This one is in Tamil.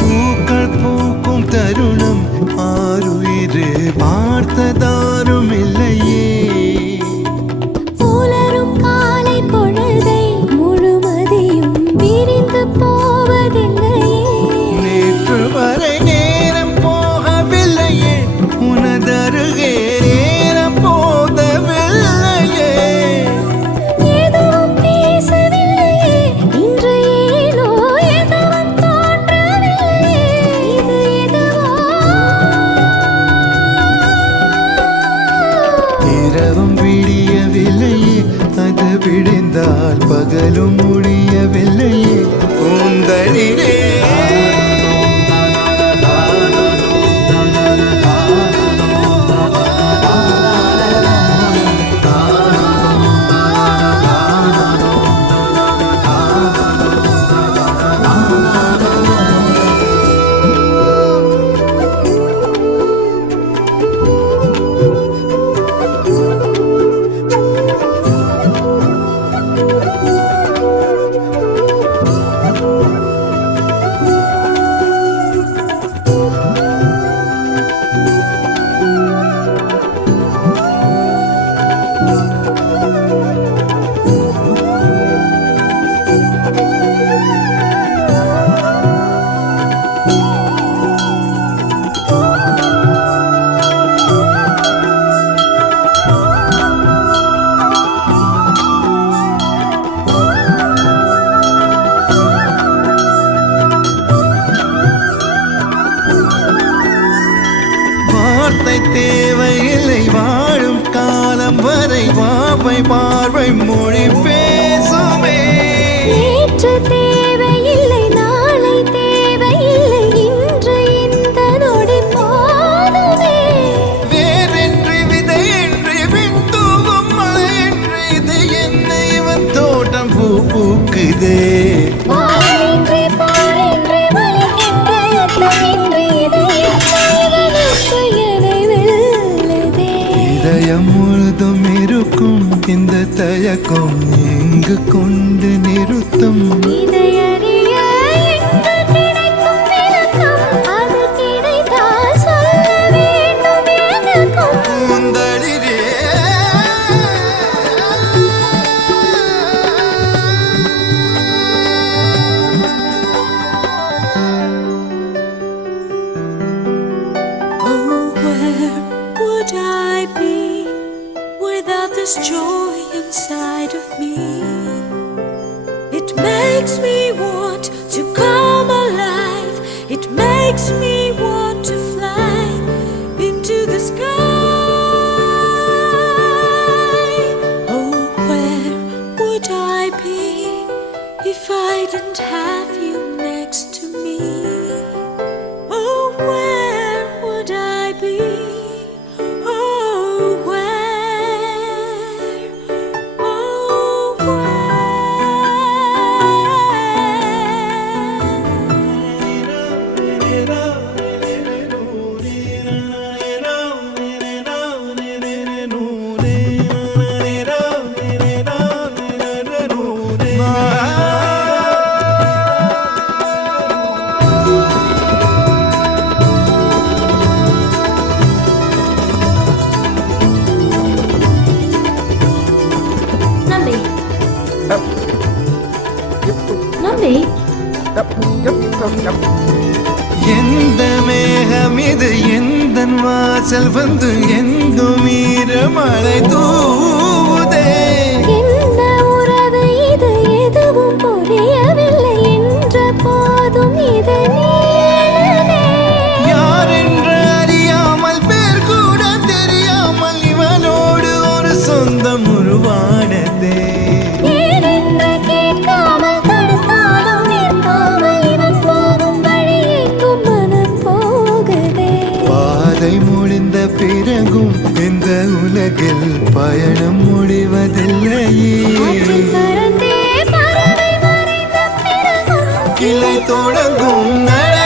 பூக்கள் பூக்கும் தருணம் ஆருயிரு பார்த்ததாரும் இல்லையே. புலரும் காலை பொழுதை முழுமதியும் விரிந்து போவதில்லையே. நேற்று வரை நேரம் போகவில்லையே, உனதருகே நேரம் போதவில்லையே. எதுவும் பேசவில்லையே, இன்று ஏனோ எதுவும் தோன்றவில்லையே. இது எதுவோ இரவும் விடியவில்லையே, அது விடிந்தால் பகலும் முடியவில்லையே. கூந்தலிலே வார்த்தை தேவையில்லை, வாழும் காலம் வரை வாவை பார்வை மொழி பேசுமே. நேற்று தேவையில்லை, நாளை தேவையில்லை, இன்று இந்த நொடி போதுமே. வேறென்று விதையென்று விண் தூவும் மழையென்று இது என்ன இவன் தோட்டம் பூ பூக்குதே. பாரின்றி பாரின்றி வலிக்கின்ற எத்தமின்றி இதயத்தை என்னை வெல்லுதே. இதயம் முழுதும் இருக்கும் இந்த தயக்கம் எங்கு கொண்டு நிறுத்தும். இதையறிய எங்கு கிடைக்கும் விளக்கம், அது கிடைத்தால் சொல்ல வேண்டும் எனக்கும். கூந்தலிலே Oh, where would I be without this joy inside of me? It makes me want to come alive. It makes me want to fly into the sky. Oh, where would I be if I didn't have you next to me? Oh, where would I be? Oh, where? Oh, நம்பி எந்த மேகம் இது எந்த வாசல் வந்து எங்கும் ஈரமழை தூவுதே. என்ன உறவு இது, எதுவும் புரியவில்லை என்ற போதும் இது நீளுதே. யார் என்று அறியாமல் பேர் கூட தெரியாமல் இவனோடு ஒரு சொந்தம் உருவானதே. ஏனென்று கேட்காமல் தடுத்தாலும் நிற்காமல் இவன் போகும் வழி எங்கும் மனம் போகுதே. பாதை முடிந்த பிறகும் இந்த உலகில் பயணம் முடிவதில்லை. வணங்கும் நட